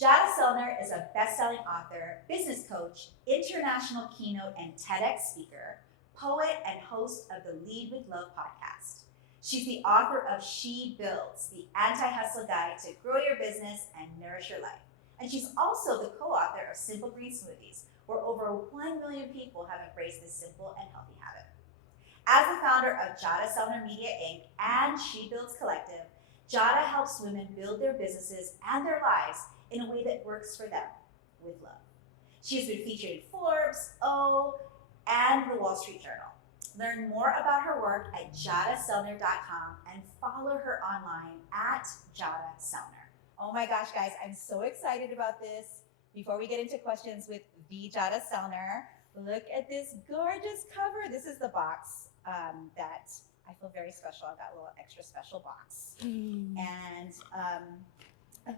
Jadah Sellner is a best-selling author, business coach, international keynote and TEDx speaker, poet, and host of the Lead with Love podcast. She's the author of She Builds, the anti-hustle guide to grow your business and nourish your life. And she's also the co-author of Simple Green Smoothies, where over 1 million people have embraced this simple and healthy habit. As the founder of Jadah Sellner Media, Inc. and She Builds Collective, Jadah helps women build their businesses and their lives in a way that works for them with love. She has been featured in Forbes, O, and the Wall Street Journal. Learn more about her work at jadahtsellner.com and follow her online at Jadah Sellner. Oh my gosh, guys, I'm so excited about this. Before we get into questions with the Jadah Sellner, look at this gorgeous cover. This is the box that I feel very special. I got a little extra special box. And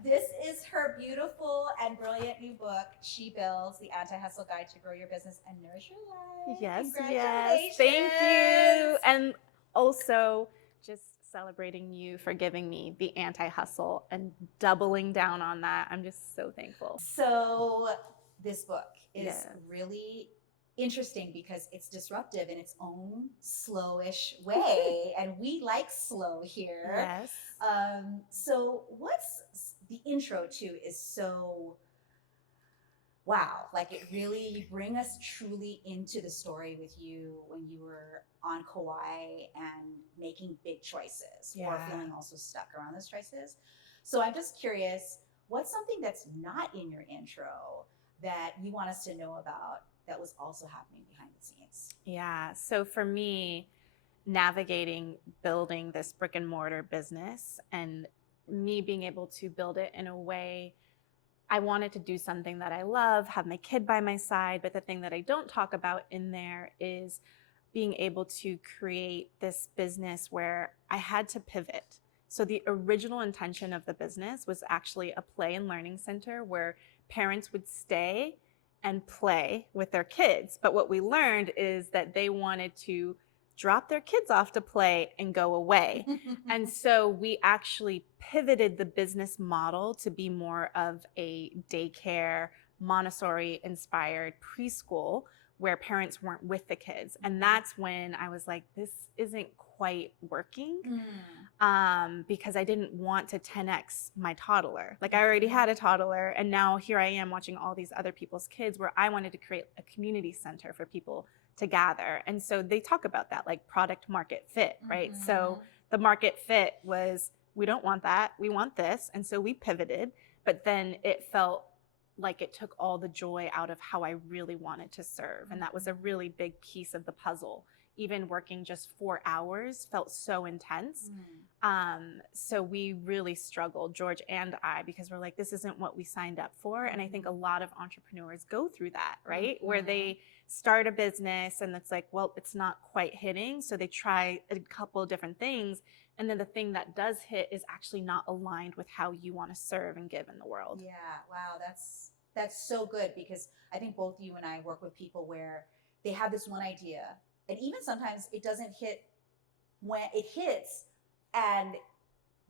this is her beautiful and brilliant new book, She Builds, the Anti-Hustle Guide to Grow Your Business and Nourish Your Life. Yes, thank you. And also just celebrating you for giving me the anti-hustle and doubling down on that. I'm just so thankful. So this book is really interesting because it's disruptive in its own slowish way, and we like slow here. Yes. So what's the intro to is so wow, like it really, you bring us truly into the story with you when you were on Kauai and making big choices or feeling also stuck around those choices. So I'm just curious, what's something that's not in your intro that you want us to know about that was also happening behind the scenes? Yeah, so for me, navigating building this brick and mortar business and me being able to build it in a way, I wanted to do something that I love, have my kid by my side, but the thing that I don't talk about in there is being able to create this business where I had to pivot. So the original intention of the business was actually a play and learning center where parents would stay and play with their kids. But what we learned is that they wanted to drop their kids off to play and go away. And so we actually pivoted the business model to be more of a daycare, Montessori inspired preschool where parents weren't with the kids. And that's when I was like, this isn't quite working because I didn't want to 10x my toddler. Like I already had a toddler and now here I am watching all these other people's kids where I wanted to create a community center for people to gather. And so they talk about that, like product market fit, right? So the market fit was, we don't want that, we want this. And so we pivoted, but then it felt like it took all the joy out of how I really wanted to serve. And that was a really big piece of the puzzle. Even working just 4 hours felt so intense. So we really struggled, George and I, because we're like, this isn't what we signed up for. And I think a lot of entrepreneurs go through that, right? Where they start a business and it's like, well, it's not quite hitting. So they try a couple of different things. And then the thing that does hit is actually not aligned with how you want to serve and give in the world. Yeah, wow, that's so good because I think both you and I work with people where they have this one idea and even sometimes it doesn't hit when it hits and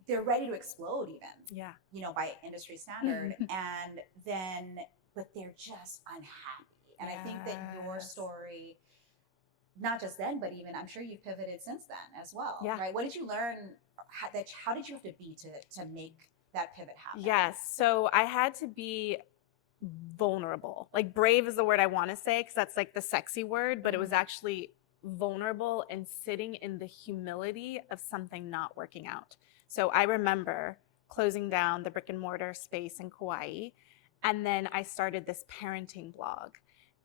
they're ready to explode even, you know, by industry standard. And then, but they're just unhappy. And I think that your story, not just then, but even I'm sure you've pivoted since then as well, right? What did you learn? How did you have to be to make that pivot happen? Yes. So I had to be vulnerable. Like brave is the word I want to say because that's like the sexy word, but it was actually vulnerable and sitting in the humility of something not working out. So I remember closing down the brick and mortar space in Kauai, and then I started this parenting blog.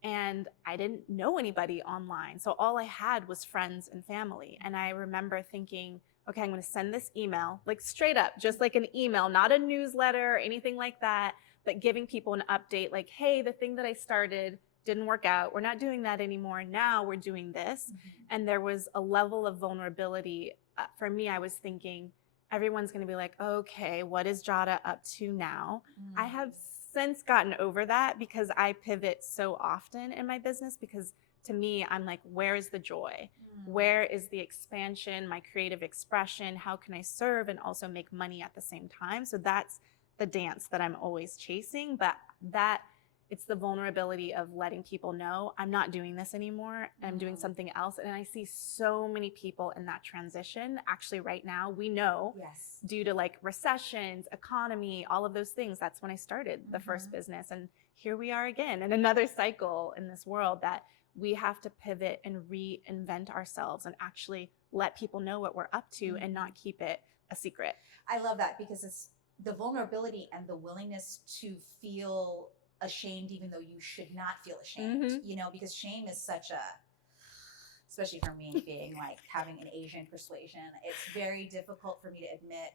And I didn't know anybody online. So all I had was friends and family. And I remember thinking, okay, I'm going to send this email, like straight up, just like an email, not a newsletter or anything like that, but giving people an update like, hey, the thing that I started didn't work out. We're not doing that anymore. Now we're doing this. And there was a level of vulnerability. For me, I was thinking, everyone's going to be like, okay, what is Jadah up to now? I have since gotten over that because I pivot so often in my business because to me, I'm like, where is the joy? Where is the expansion, my creative expression? How can I serve and also make money at the same time? So that's the dance that I'm always chasing, but that it's the vulnerability of letting people know I'm not doing this anymore. I'm doing something else. And I see so many people in that transition. Actually, right now, we know due to like recessions, economy, all of those things, that's when I started the first business. And here we are again in another cycle in this world that we have to pivot and reinvent ourselves and actually let people know what we're up to and not keep it a secret. I love that because it's the vulnerability and the willingness to feel ashamed even though you should not feel ashamed, you know, because shame is such a, especially for me being like having an Asian persuasion, it's very difficult for me to admit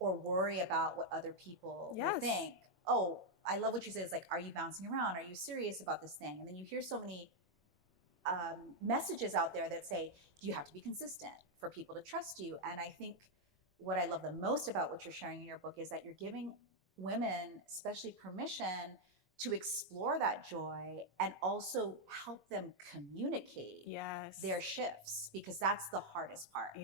or worry about what other people will think. Oh, I love what you said. It's like, are you bouncing around? Are you serious about this thing? And then you hear so many messages out there that say, you have to be consistent for people to trust you. And I think what I love the most about what you're sharing in your book is that you're giving women, especially, permission to explore that joy and also help them communicate their shifts, because that's the hardest part. So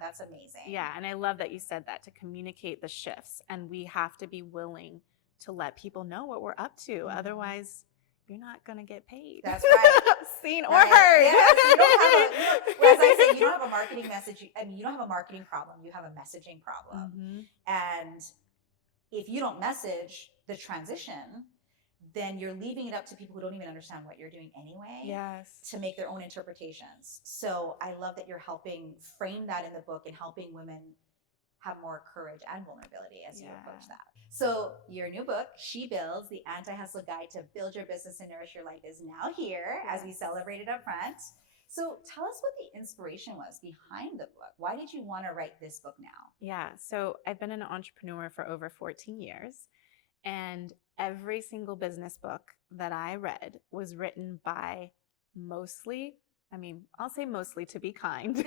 that's amazing. Yeah. And I love that you said that, to communicate the shifts. And we have to be willing to let people know what we're up to. Otherwise, you're not going to get paid. That's right. Seen or heard. Yes, you don't have as I say, you don't have a marketing message. I mean, you don't have a marketing problem. You have a messaging problem. And if you don't message the transition, then you're leaving it up to people who don't even understand what you're doing anyway to make their own interpretations. So I love that you're helping frame that in the book and helping women have more courage and vulnerability as you approach that. So your new book, She Builds, The Anti-Hustle Guide to Build Your Business and Nourish Your Life, is now here as we celebrated up front. So tell us what the inspiration was behind the book. Why did you want to write this book now? Yeah, so I've been an entrepreneur for over 14 years, and every single business book that I read was written by mostly, I mean, I'll say mostly to be kind,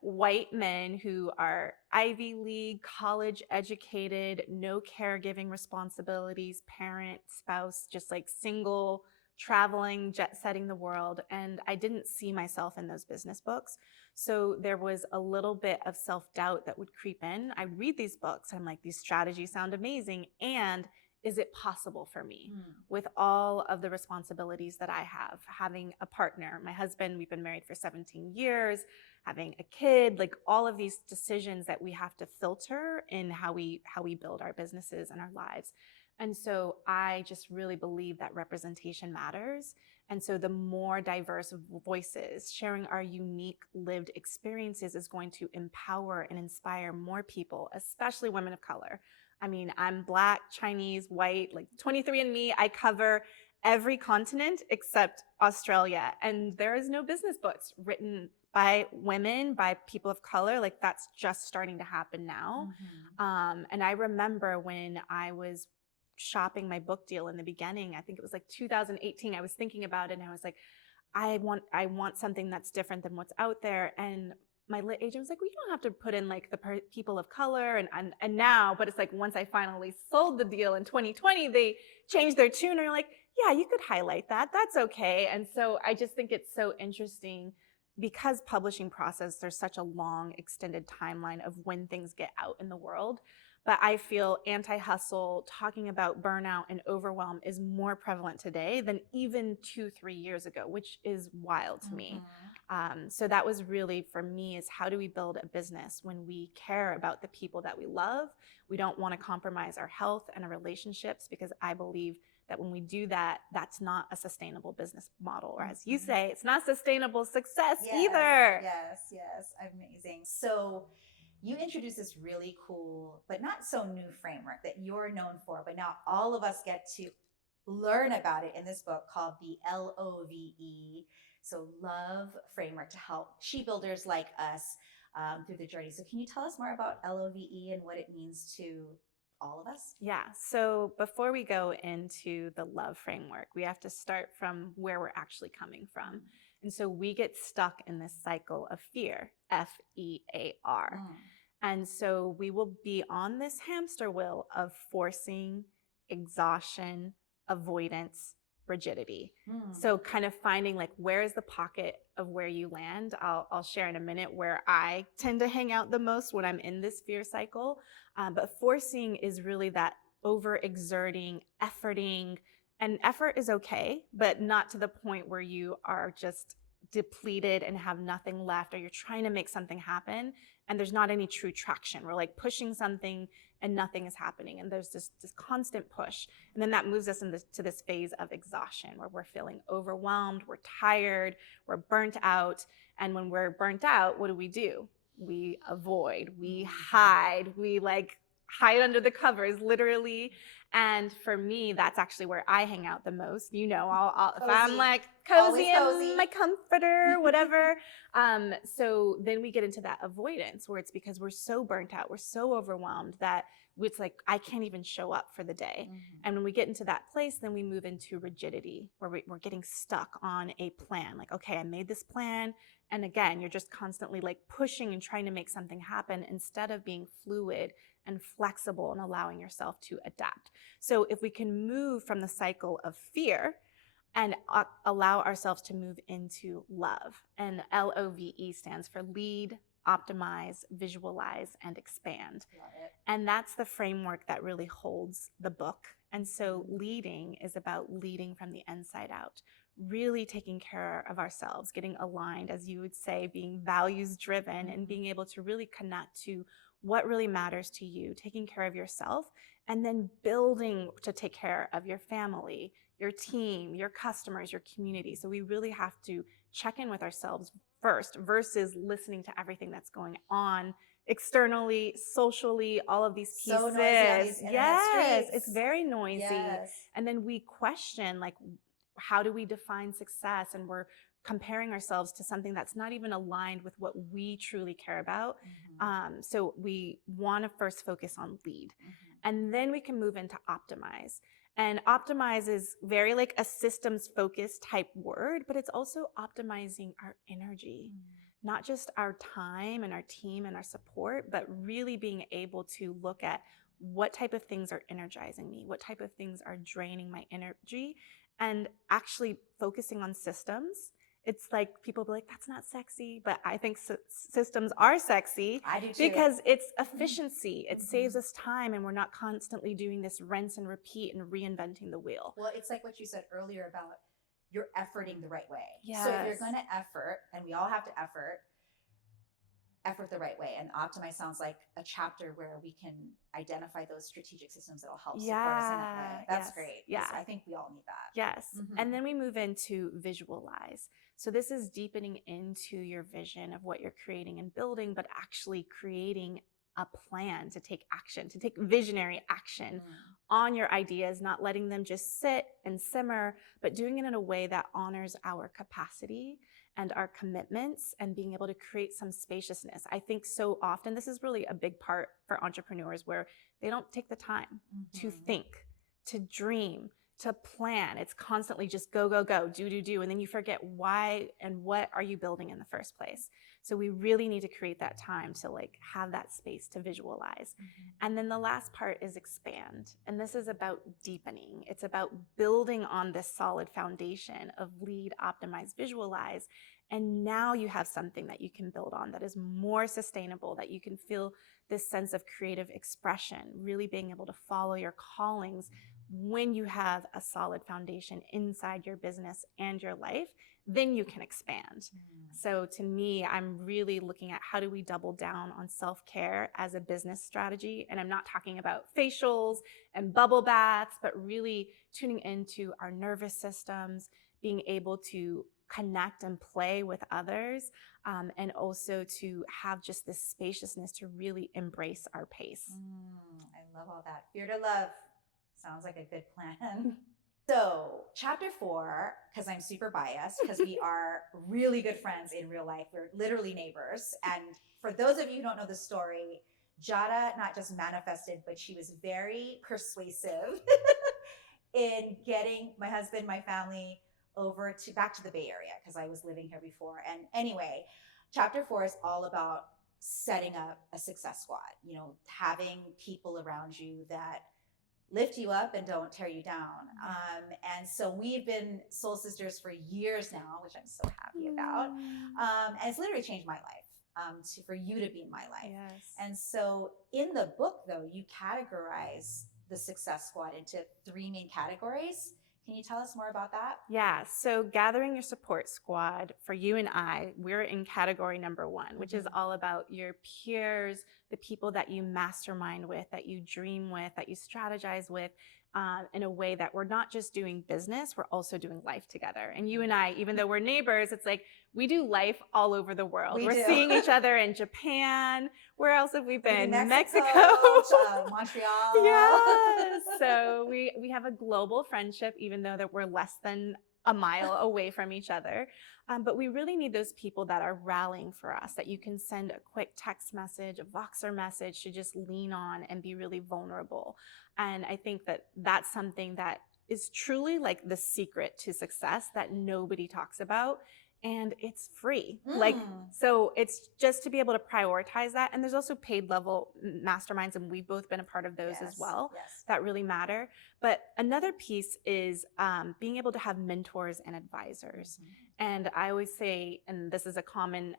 white men who are Ivy League, college educated, no caregiving responsibilities, parent, spouse, just like single, traveling, jet setting the world. And I didn't see myself in those business books. So there was a little bit of self-doubt that would creep in. I read these books, I'm like, these strategies sound amazing. And is it possible for me with all of the responsibilities that I have? Having a partner, my husband, we've been married for 17 years, having a kid, like all of these decisions that we have to filter in how we build our businesses and our lives. And so I just really believe that representation matters. And so the more diverse voices sharing our unique lived experiences is going to empower and inspire more people, especially women of color. I mean, I'm Black, Chinese, white, like 23andMe. I cover every continent except Australia. And there is no business books written by women, by people of color. Like that's just starting to happen now. And I remember when I was shopping my book deal in the beginning, I think it was like 2018, I was thinking about it and I was like, I want something that's different than what's out there. And my lit agent was like, well, you don't have to put in like the people of color and now, but it's like once I finally sold the deal in 2020, they changed their tune and they're like, yeah, you could highlight that. That's okay. And so I just think it's so interesting because publishing process, there's such a long extended timeline of when things get out in the world. But I feel anti-hustle, talking about burnout and overwhelm is more prevalent today than even 2-3 years ago, which is wild to me. So that was really, for me, is how do we build a business when we care about the people that we love? We don't want to compromise our health and our relationships, because I believe that when we do that, that's not a sustainable business model. Or as you say, it's not sustainable success either. Yes, amazing. So you introduced this really cool, but not so new framework that you're known for, but now all of us get to learn about it in this book called the LOVE. So love framework to help she builders like us through the journey. So can you tell us more about LOVE and what it means to all of us? Yeah. So before we go into the love framework, we have to start from where we're actually coming from. And so we get stuck in this cycle of fear, FEAR. And so we will be on this hamster wheel of forcing, exhaustion, avoidance, rigidity. So kind of finding like, where is the pocket of where you land? I'll share in a minute where I tend to hang out the most when I'm in this fear cycle. But forcing is really that overexerting, efforting, and effort is okay, but not to the point where you are just depleted and have nothing left, or you're trying to make something happen and there's not any true traction. We're like pushing something and nothing is happening. And there's this constant push. And then that moves us into this phase of exhaustion where we're feeling overwhelmed, we're tired, we're burnt out. And when we're burnt out, what do? We avoid, we hide, we like hide under the covers, literally. And for me, that's actually where I hang out the most. You know, if I'm like cozy in my comforter, whatever. So then we get into that avoidance where it's because we're so burnt out, we're so overwhelmed that it's like, I can't even show up for the day. And when we get into that place, then we move into rigidity where we're getting stuck on a plan. Like, okay, I made this plan. And again, you're just constantly like pushing and trying to make something happen instead of being fluid and flexible and allowing yourself to adapt. So if we can move from the cycle of fear and allow ourselves to move into love, and LOVE stands for lead, optimize, visualize, and expand. And that's the framework that really holds the book. And so leading is about leading from the inside out, really taking care of ourselves, getting aligned, as you would say, being values driven and being able to really connect to what really matters to you, taking care of yourself, and then building to take care of your family, your team, your customers, your community. So we really have to check in with ourselves first versus listening to everything that's going on externally, socially, all of these pieces. So noisy on these internet streets. It's very noisy. Yes. And then we question, like, how do we define success? And we're comparing ourselves to something that's not even aligned with what we truly care about. So we want to first focus on lead. And then we can move into optimize. And optimize is very like a systems focused type word, but it's also optimizing our energy, not just our time and our team and our support, but really being able to look at what type of things are energizing me, what type of things are draining my energy, and actually focusing on systems. It's like people be like, that's not sexy, but I think systems are sexy. I do too. Because it's efficiency. It saves us time and we're not constantly doing this rinse and repeat and reinventing the wheel. Well, it's like what you said earlier about you're efforting the right way. Yes. So if you're going to effort, and we all have to effort the right way. And optimize sounds like a chapter where we can identify those strategic systems that will help support us in that way. That's great. Yeah. I think we all need that. Yes. And then we move into visualize. So this is deepening into your vision of what you're creating and building, but actually creating a plan to take action, to take visionary action on your ideas, not letting them just sit and simmer, but doing it in a way that honors our capacity and our commitments and being able to create some spaciousness. I think so often this is really a big part for entrepreneurs where they don't take the time to think, to dream, to plan. It's constantly just go, go, go, do. And then you forget why and what are you building in the first place. So we really need to create that time to like have that space to visualize. And then the last part is expand. And this is about deepening. It's about building on this solid foundation of lead, optimize, visualize. And now you have something that you can build on that is more sustainable, that you can feel this sense of creative expression, really being able to follow your callings when you have a solid foundation inside your business and your life. Then you can expand. So to me, I'm really looking at how do we double down on self-care as a business strategy. And I'm not talking about facials and bubble baths, but really tuning into our nervous systems, being able to connect and play with others, and also to have just this spaciousness to really embrace our pace. I love all that. Fear to love. Sounds like a good plan. So chapter 4, because I'm super biased, because we are really good friends in real life. We're literally neighbors. And for those of you who don't know the story, Jadah not just manifested, but she was very persuasive in getting my husband, my family over to back to the Bay Area, because I was living here before. And anyway, chapter 4 is all about setting up a success squad, you know, having people around you that lift you up and don't tear you down. And so we've been soul sisters for years now, which I'm so happy about. And it's literally changed my life for you to be in my life. Yes. And so in the book, though, you categorize the Success Squad into 3 main categories. Can you tell us more about that? Yeah. So gathering your support squad for you and I, we're in category number 1, which is all about your peers, the people that you mastermind with, that you dream with, that you strategize with, in a way that we're not just doing business, we're also doing life together. And you and I, even though we're neighbors, it's like we do life all over the world. We're seeing each other in Japan. Where else have we been? Mexico. Montreal. Yes. So we have a global friendship, even though that we're less than a mile away from each other. But we really need those people that are rallying for us, that you can send a quick text message, a Voxer message to just lean on and be really vulnerable. And I think that that's something that is truly like the secret to success that nobody talks about. And it's free. So it's just to be able to prioritize that. And there's also paid level masterminds, and we've both been a part of those as well, that really matter. But another piece is being able to have mentors and advisors. And I always say, and this is a common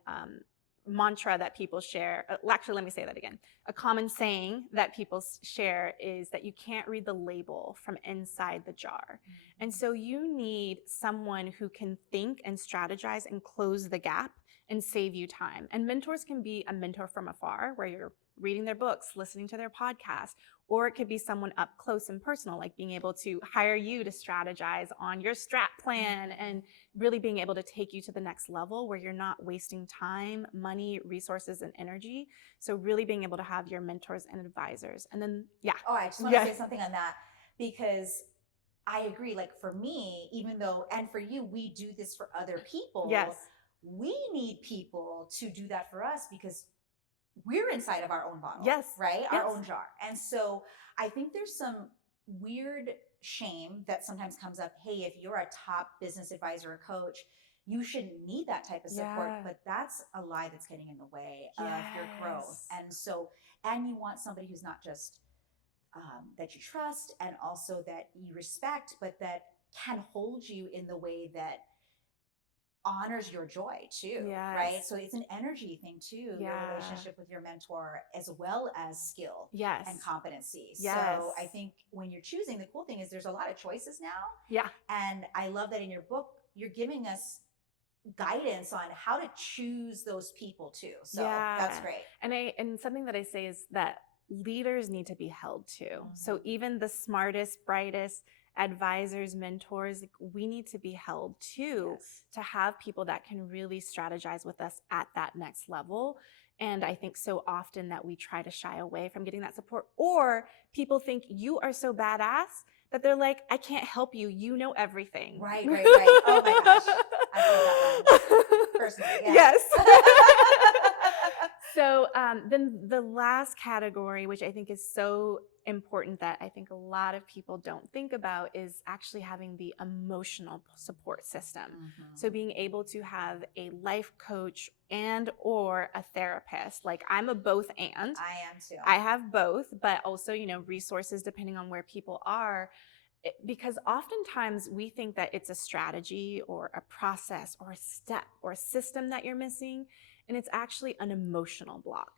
mantra that people share. Actually, let me say that again. A common saying that people share is that you can't read the label from inside the jar. And so you need someone who can think and strategize and close the gap and save you time. And mentors can be a mentor from afar, where you're reading their books, listening to their podcast, or it could be someone up close and personal, like being able to hire you to strategize on your strat plan and really being able to take you to the next level where you're not wasting time, money, resources, and energy. So really being able to have your mentors and advisors. And then, I just want to say something on that, because I agree. Like for me, even though, and for you, we do this for other people. Yes. We need people to do that for us because we're inside of our own bottle. Yes. Right? Yes. Our own jar. And so I think there's some weird shame that sometimes comes up. Hey, if you're a top business advisor or coach, you shouldn't need that type of support. But that's a lie that's getting in the way of your growth. And so, and you want somebody who's not just that you trust and also that you respect, but that can hold you in the way that honors your joy too, right? So it's an energy thing too, your relationship with your mentor, as well as skill and competency. So I think when you're choosing, the cool thing is there's a lot of choices now. And I love that in your book, you're giving us guidance on how to choose those people too. So that's great. And something that I say is that leaders need to be held to. So even the smartest, brightest advisors, mentors, we need to be held to have people that can really strategize with us at that next level. And I think so often that we try to shy away from getting that support, or people think you are so badass that they're like, I can't help you. You know everything. Right. Oh my gosh. I love that one. Personally, yes. So then the last category, which I think is so important that I think a lot of people don't think about, is actually having the emotional support system. So being able to have a life coach and or a therapist. Like I'm a both and. I am too. I have both, but also, resources depending on where people are. Because oftentimes we think that it's a strategy or a process or a step or a system that you're missing. And it's actually an emotional block.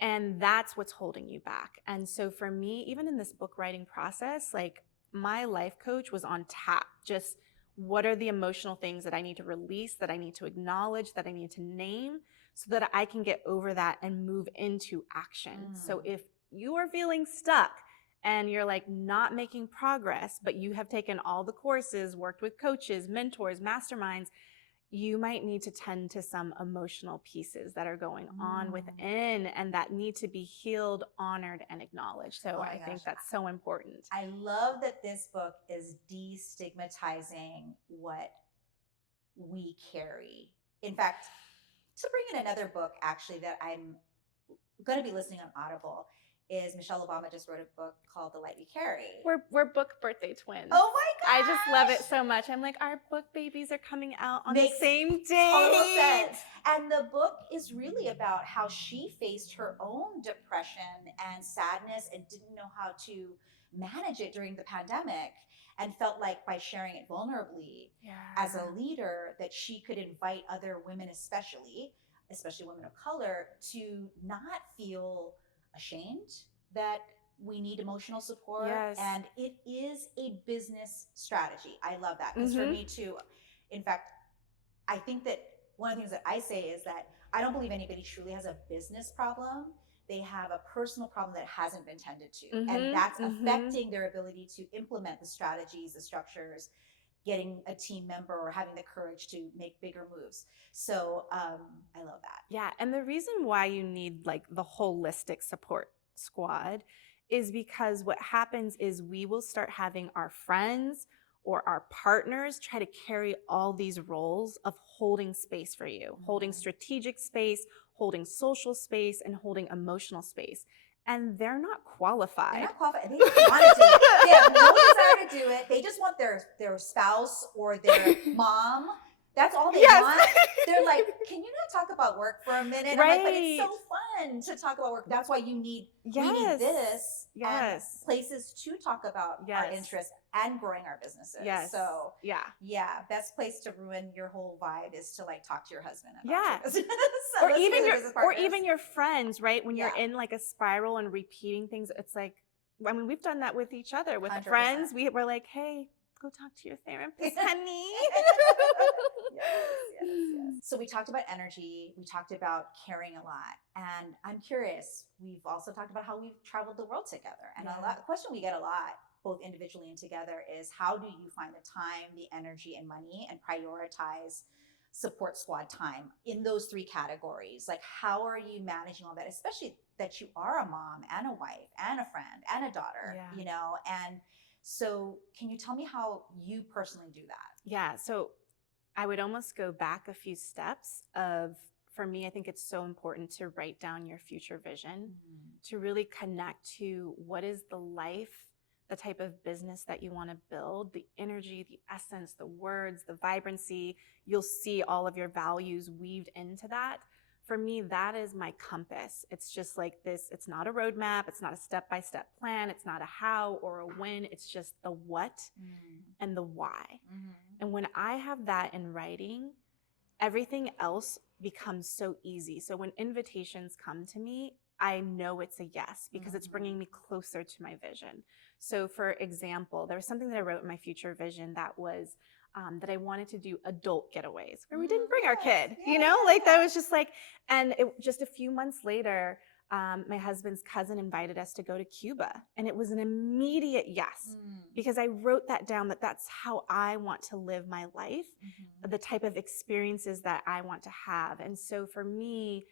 And that's what's holding you back. And so for me, even in this book writing process, like my life coach was on tap. Just what are the emotional things that I need to release, that I need to acknowledge, that I need to name, so that I can get over that and move into action. So if you are feeling stuck and you're like not making progress, but you have taken all the courses, worked with coaches, mentors, masterminds, you might need to tend to some emotional pieces that are going on within and that need to be healed, honored, and acknowledged. So I think that's so important. I love that this book is destigmatizing what we carry. In fact, to bring in another book actually that I'm going to be listening on Audible, is Michelle Obama just wrote a book called The Light We Carry. We're book birthday twins. Oh my gosh! I just love it so much. I'm like, our book babies are coming out on the same day. Total sense. And the book is really about how she faced her own depression and sadness and didn't know how to manage it during the pandemic, and felt like by sharing it vulnerably as a leader that she could invite other women, especially women of color, to not feel ashamed that we need emotional support. Yes. And it is a business strategy. I love that, because for me too, in fact, I think that one of the things that I say is that I don't believe anybody truly has a business problem. They have a personal problem that hasn't been tended to. And that's affecting their ability to implement the strategies, the structures, getting a team member, or having the courage to make bigger moves. So I love that. Yeah. And the reason why you need like the holistic support squad is because what happens is we will start having our friends or our partners try to carry all these roles of holding space for you, holding strategic space, holding social space, and holding emotional space. And they're not qualified. They're not qualified. They just want to do it. They have no desire to do it. They just want their spouse or their mom. That's all they want. They're like, can you not talk about work for a minute? Right. I'm like, but it's so fun to talk about work. That's why we need this and places to talk about our interests and growing our businesses. So best place to ruin your whole vibe is to like talk to your husband about your business. So or even your friends, right? When you're in like a spiral and repeating things, it's like, I mean, we've done that with each other, with 100%. friends. We're like, hey, go talk to your therapist, honey. Yes. So we talked about energy. We talked about caring a lot. And I'm curious, we've also talked about how we've traveled the world together. And the question we get a lot, both individually and together, is how do you find the time, the energy, and money, and prioritize support squad time in those three categories? Like, how are you managing all that, especially that you are a mom and a wife and a friend and a daughter, you know? And so can you tell me how you personally do that? Yeah. So I would almost go back a few steps for me, I think it's so important to write down your future vision, to really connect to what is the life, the type of business that you want to build, the energy, the essence, the words, the vibrancy. You'll see all of your values weaved into that. For me, that is my compass. It's just like this. It's not a roadmap. It's not a step-by-step plan. It's not a how or a when. It's just the what and the why. And when I have that in writing, everything else becomes so easy. So when invitations come to me, I know it's a yes because it's bringing me closer to my vision. So for example, there was something that I wrote in my future vision that was that I wanted to do adult getaways where we didn't bring our kid, you know, like that was just like, and just a few months later, my husband's cousin invited us to go to Cuba, and it was an immediate yes because I wrote that down, that that's how I want to live my life, the type of experiences that I want to have. And so for me,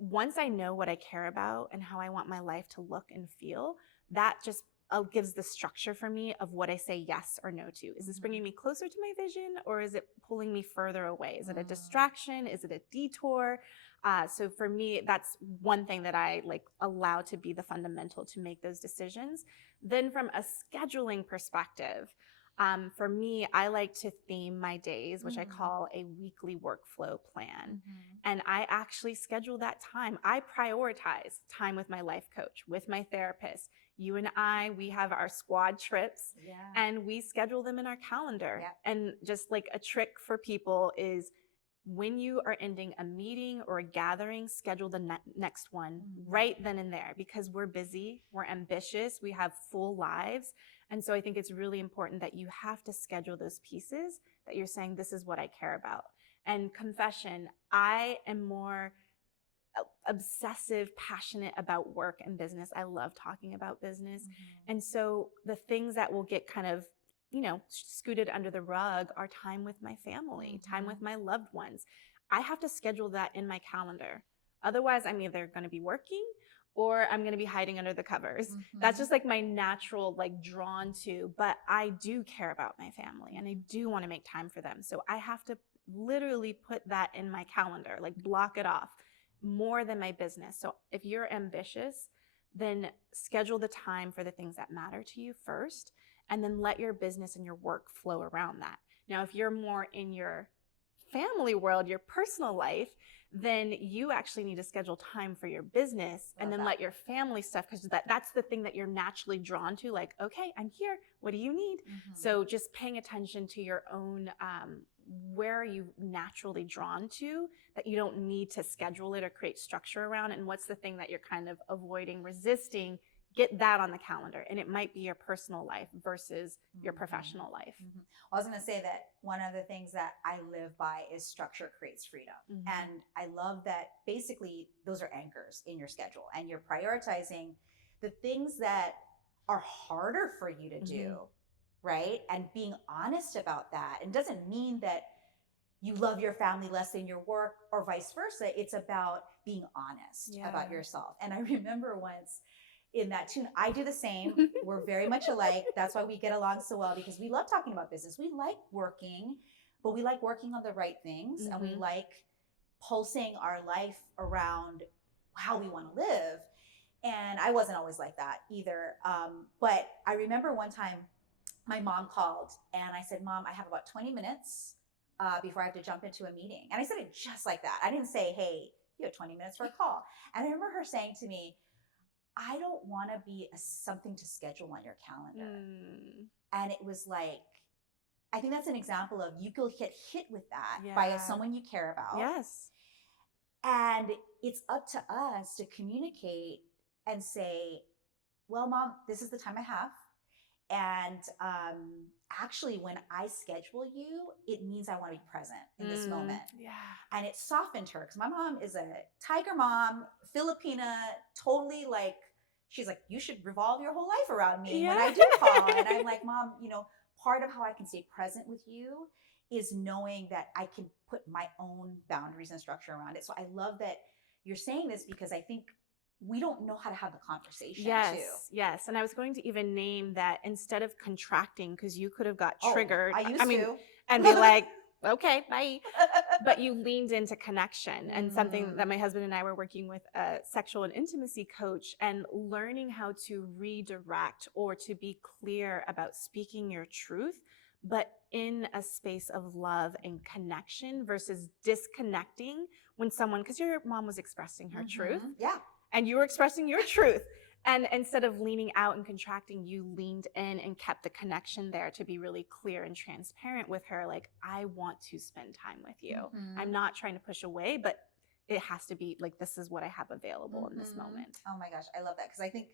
once I know what I care about and how I want my life to look and feel, that just gives the structure for me of what I say yes or no to. Is this bringing me closer to my vision, or is it pulling me further away? Is it a distraction? Is it a detour? So for me, that's one thing that I like allow to be the fundamental to make those decisions. Then from a scheduling perspective, for me, I like to theme my days, which I call a weekly workflow plan. And I actually schedule that time. I prioritize time with my life coach, with my therapist. You and I, we have our squad trips and we schedule them in our calendar. And just like a trick for people is when you are ending a meeting or a gathering, schedule the next one right then and there, because we're busy, we're ambitious, we have full lives. And so I think it's really important that you have to schedule those pieces that you're saying, this is what I care about. And confession, I am more obsessive, passionate about work and business. I love talking about business. And so the things that will get kind of, you know, scooted under the rug are time with my family, time with my loved ones. I have to schedule that in my calendar. Otherwise, I'm either going to be working or I'm going to be hiding under the covers. That's just like my natural, like drawn to, but I do care about my family and I do want to make time for them. So I have to literally put that in my calendar, like block it off more than my business. So if you're ambitious, then schedule the time for the things that matter to you first, and then let your business and your work flow around that. Now, if you're more in your family world, your personal life, then you actually need to schedule time for your business and then let your family stuff, because that's the thing that you're naturally drawn to. Like, okay, I'm here. What do you need? So just paying attention to your own, where are you naturally drawn to that you don't need to schedule it or create structure around, and what's the thing that you're kind of avoiding, resisting. Get that on the calendar, and it might be your personal life versus your professional life. I was going to say that one of the things that I live by is structure creates freedom. And I love that basically those are anchors in your schedule, and you're prioritizing the things that are harder for you to do, right? And being honest about that. And it doesn't mean that you love your family less than your work or vice versa. It's about being honest about yourself. And I remember once, in that tune, I do the same. We're very much alike. That's why we get along so well, because we love talking about business. We like working, but we like working on the right things, and we like pulsing our life around how we want to live. And I wasn't always like that either. But I remember one time my mom called and I said, Mom, I have about 20 minutes before I have to jump into a meeting. And I said it just like that. I didn't say, hey, you have 20 minutes for a call. And I remember her saying to me, I don't want to be something to schedule on your calendar. And it was like, I think that's an example of you could get hit with that by someone you care about. Yes. And it's up to us to communicate and say, well, Mom, this is the time I have. And actually, when I schedule you, it means I want to be present in this moment. Yeah. And it softened her, because my mom is a tiger mom, Filipina, totally like, she's like, you should revolve your whole life around me when I do call. And I'm like, Mom, part of how I can stay present with you is knowing that I can put my own boundaries and structure around it. So I love that you're saying this, because I think we don't know how to have the conversation too. Yes. And I was going to even name that, instead of contracting, because you could have got triggered. I used to. And be like, okay, bye. But you leaned into connection, and something that my husband and I were working with a sexual and intimacy coach, and learning how to redirect or to be clear about speaking your truth, but in a space of love and connection versus disconnecting when someone, because your mom was expressing her truth. Yeah. And you were expressing your truth. And instead of leaning out and contracting, you leaned in and kept the connection there to be really clear and transparent with her. Like, I want to spend time with you. I'm not trying to push away, but it has to be like, this is what I have available in this moment. Oh my gosh, I love that. Because I think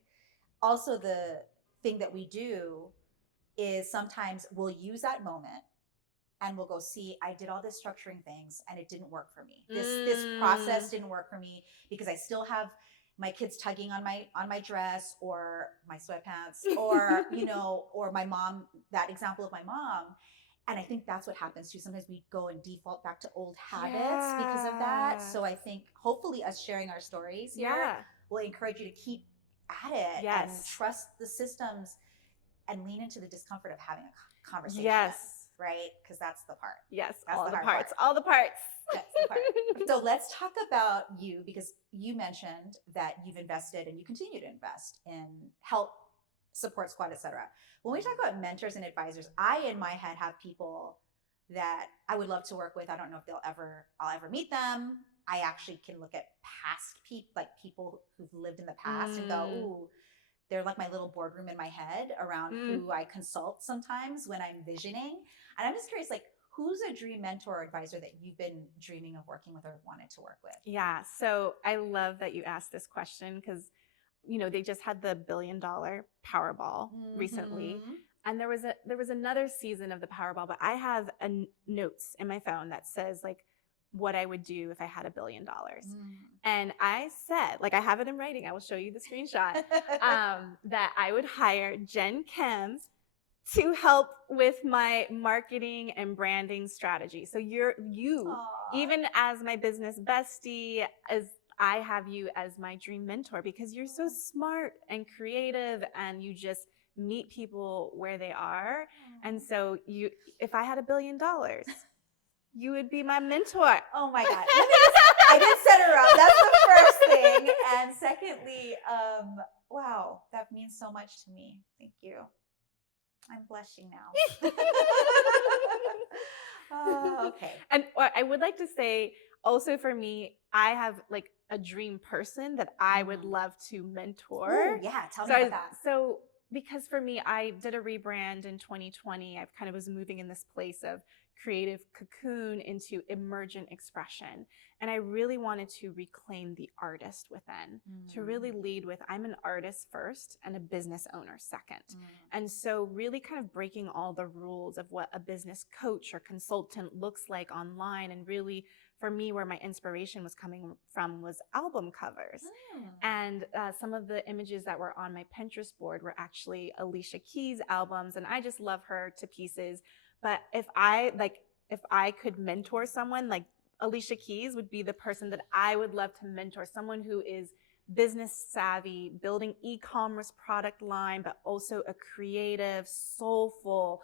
also the thing that we do is sometimes we'll use that moment and we'll go, see, I did all this structuring things and it didn't work for me. This process didn't work for me, because I still have my kids tugging on my dress or my sweatpants, or or my mom, that example of my mom. And I think that's what happens too. Sometimes we go and default back to old habits because of that. So I think hopefully us sharing our stories here will encourage you to keep at it and trust the systems and lean into the discomfort of having a conversation. Right? Because that's the part. That's all the hard parts. part. All the parts. That's the part. So let's talk about you, because you mentioned that you've invested and you continue to invest in help, support squad, etc. When we talk about mentors and advisors, I in my head have people that I would love to work with. I don't know if I'll ever meet them. I actually can look at past people who've lived in the past and go, ooh, they're like my little boardroom in my head around who I consult sometimes when I'm visioning. And I'm just curious, like, who's a dream mentor or advisor that you've been dreaming of working with or wanted to work with? Yeah. So I love that you asked this question, because, they just had the $1 billion Powerball recently. And there was another season of the Powerball, but I have notes in my phone that says like what I would do if I had $1 billion. And I said, like, I have it in writing, I will show you the screenshot, that I would hire Jen Kim to help with my marketing and branding strategy. So you, even as my business bestie, as I have you as my dream mentor, because you're so smart and creative and you just meet people where they are. And so if I had $1 billion, you would be my mentor. Oh my God. I did set her up. That's the first thing. And secondly, wow, that means so much to me. Thank you. I'm blushing now. Okay. And I would like to say also for me, I have like a dream person that I would love to mentor. Ooh, yeah, tell me about that. So because for me, I did a rebrand in 2020. I kind of was moving in this place of creative cocoon into emergent expression. And I really wanted to reclaim the artist within, to really lead with, I'm an artist first and a business owner second. And so really kind of breaking all the rules of what a business coach or consultant looks like online. And really for me, where my inspiration was coming from was album covers. And some of the images that were on my Pinterest board were actually Alicia Keys albums. And I just love her to pieces. But if I could mentor someone, like Alicia Keys would be the person that I would love to mentor, someone who is business savvy, building e-commerce product line, but also a creative, soulful,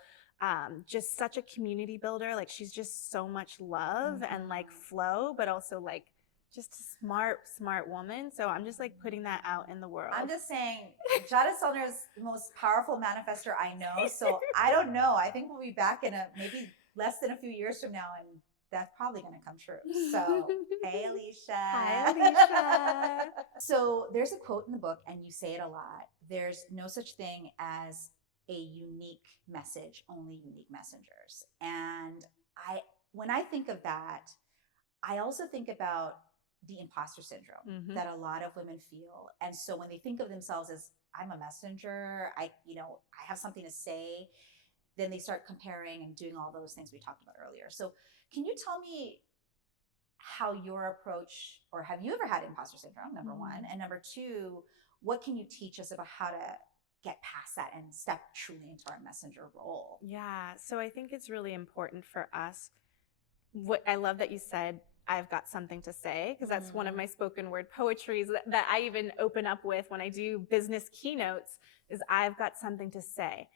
just such a community builder. Like she's just so much love and like flow, but also like just a smart woman. So I'm just like putting that out in the world. I'm just saying, Jadah Sellner is the most powerful manifester I know. So I don't know. I think we'll be back in maybe less than a few years from now, and that's probably going to come true. So, hey, Alicia. Hi, Alicia. So there's a quote in the book, and you say it a lot. There's no such thing as a unique message, only unique messengers. And when I think of that, I also think about the imposter syndrome that a lot of women feel. And so when they think of themselves as, I'm a messenger, I have something to say, then they start comparing and doing all those things we talked about earlier. So can you tell me how your approach, or have you ever had imposter syndrome, number one? And number two, what can you teach us about how to get past that and step truly into our messenger role? Yeah, so I think it's really important for us. What I love that you said, I've got something to say, because that's one of my spoken word poetries that I even open up with when I do business keynotes, is I've got something to say.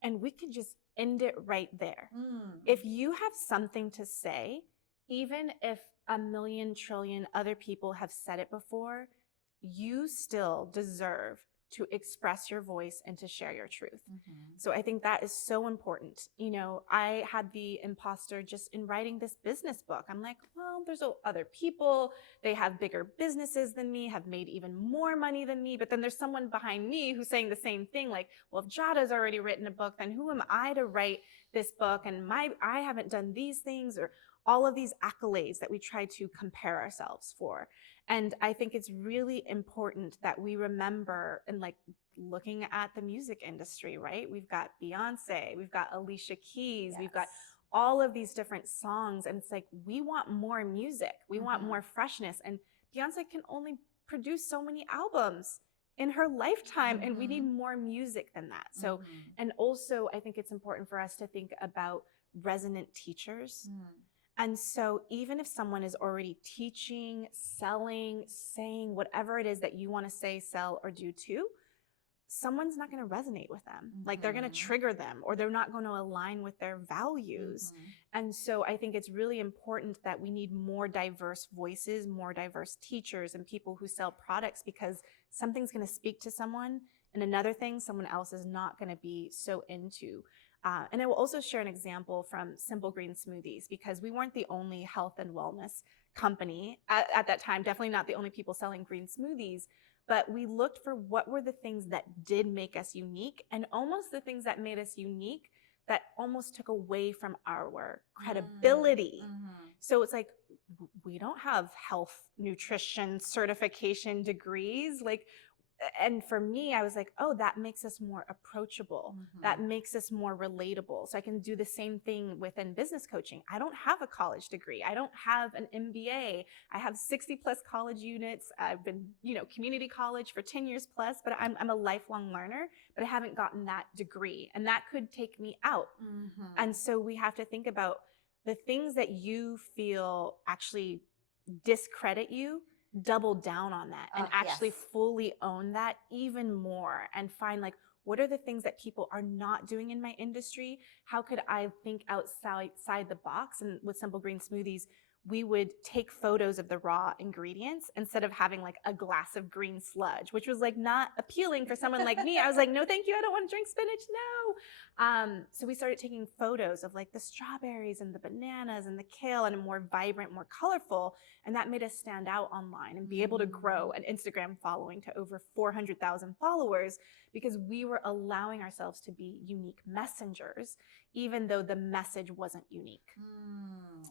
And we could just end it right there. If you have something to say, even if a million trillion other people have said it before, you still deserve to express your voice and to share your truth. So I think that is so important. You know, I had the imposter just in writing this business book. I'm like, well, there's other people. They have bigger businesses than me, have made even more money than me. But then there's someone behind me who's saying the same thing. Like, well, if Jadah's already written a book, then who am I to write this book? And I haven't done these things, or all of these accolades that we try to compare ourselves for. And I think it's really important that we remember, and like looking at the music industry, right? We've got Beyonce, we've got Alicia Keys, we've got all of these different songs. And it's like, we want more music. We want more freshness. And Beyonce can only produce so many albums in her lifetime. And we need more music than that. So, and also I think it's important for us to think about resonant teachers. And so even if someone is already teaching, selling, saying whatever it is that you want to say, sell, or do too, someone's not going to resonate with them. Like they're going to trigger them, or they're not going to align with their values. And so I think it's really important that we need more diverse voices, more diverse teachers and people who sell products, because something's going to speak to someone, and another thing someone else is not going to be so into. And I will also share an example from Simple Green Smoothies, because we weren't the only health and wellness company at that time, definitely not the only people selling green smoothies, but we looked for what were the things that did make us unique, and almost the things that made us unique that almost took away from our credibility. So it's like, we don't have health, nutrition, certification degrees. And for me, I was like, oh, that makes us more approachable. That makes us more relatable. So I can do the same thing within business coaching. I don't have a college degree. I don't have an MBA. I have 60 plus college units. I've been, community college for 10 years plus, but I'm a lifelong learner, but I haven't gotten that degree, and that could take me out. And so we have to think about the things that you feel actually discredit you. Double down on that and actually fully own that even more, and find what are the things that people are not doing in my industry? How could I think outside the box? And with Simple Green Smoothies, we would take photos of the raw ingredients instead of having like a glass of green sludge, which was like not appealing for someone like me. I was like, no, thank you. I don't want to drink spinach. No. So we started taking photos of like the strawberries and the bananas and the kale and a more vibrant, more colorful. And that made us stand out online and be able to grow an Instagram following to over 400,000 followers because we were allowing ourselves to be unique messengers, even though the message wasn't unique.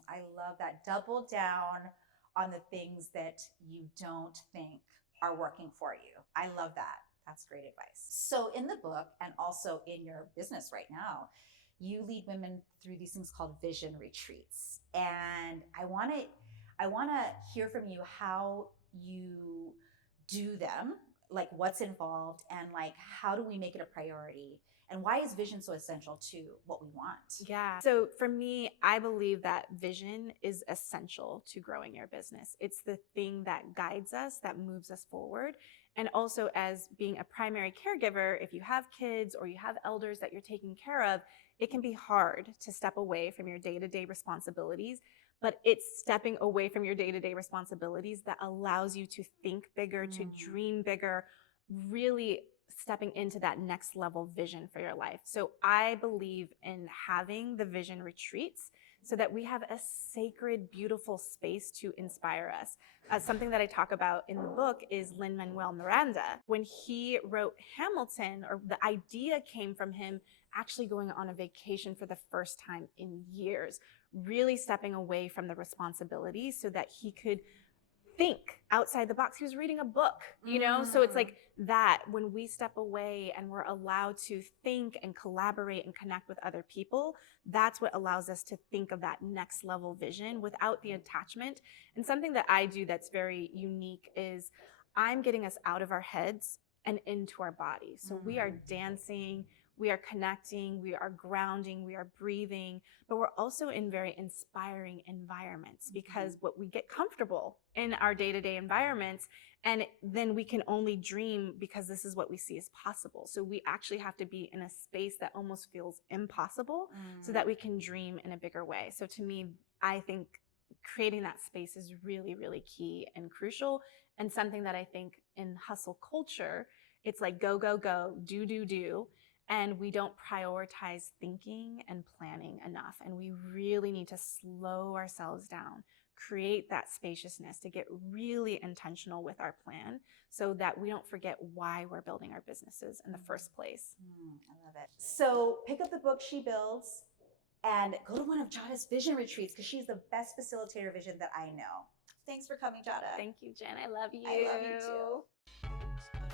I love that. Double down on the things that you don't think are working for you. I love that. That's great advice. So in the book and also in your business right now, you lead women through these things called vision retreats. And I want to hear from you how you do them, like what's involved, and like how do we make it a priority? And why is vision so essential to what we want? Yeah. So for me, I believe that vision is essential to growing your business. It's the thing that guides us, that moves us forward. And also, as being a primary caregiver, if you have kids or you have elders that you're taking care of, it can be hard to step away from your day-to-day responsibilities. But it's stepping away from your day-to-day responsibilities that allows you to think bigger, to dream bigger, really stepping into that next level vision for your life. So I believe in having the vision retreats so that we have a sacred, beautiful space to inspire us. Something that I talk about in the book is Lin-Manuel Miranda. When he wrote Hamilton, or the idea came from him actually going on a vacation for the first time in years, really stepping away from the responsibility so that he could think outside the box. He was reading a book, you know? So it's like that when we step away and we're allowed to think and collaborate and connect with other people, that's what allows us to think of that next level vision without the attachment. And something that I do that's very unique is I'm getting us out of our heads and into our bodies. So we are dancing, we are connecting, we are grounding, we are breathing, but we're also in very inspiring environments because what we get comfortable in our day-to-day environments, and then we can only dream because this is what we see as possible. So we actually have to be in a space that almost feels impossible so that we can dream in a bigger way. So to me, I think creating that space is really, really key and crucial, and something that I think in hustle culture, it's like go, go, go, do, do, do. And we don't prioritize thinking and planning enough. And we really need to slow ourselves down, create that spaciousness to get really intentional with our plan so that we don't forget why we're building our businesses in the first place. I love it. So pick up the book She Builds and go to one of Jadah's vision retreats because she's the best facilitator vision that I know. Thanks for coming, Jadah. Thank you, Jen. I love you. I love you too.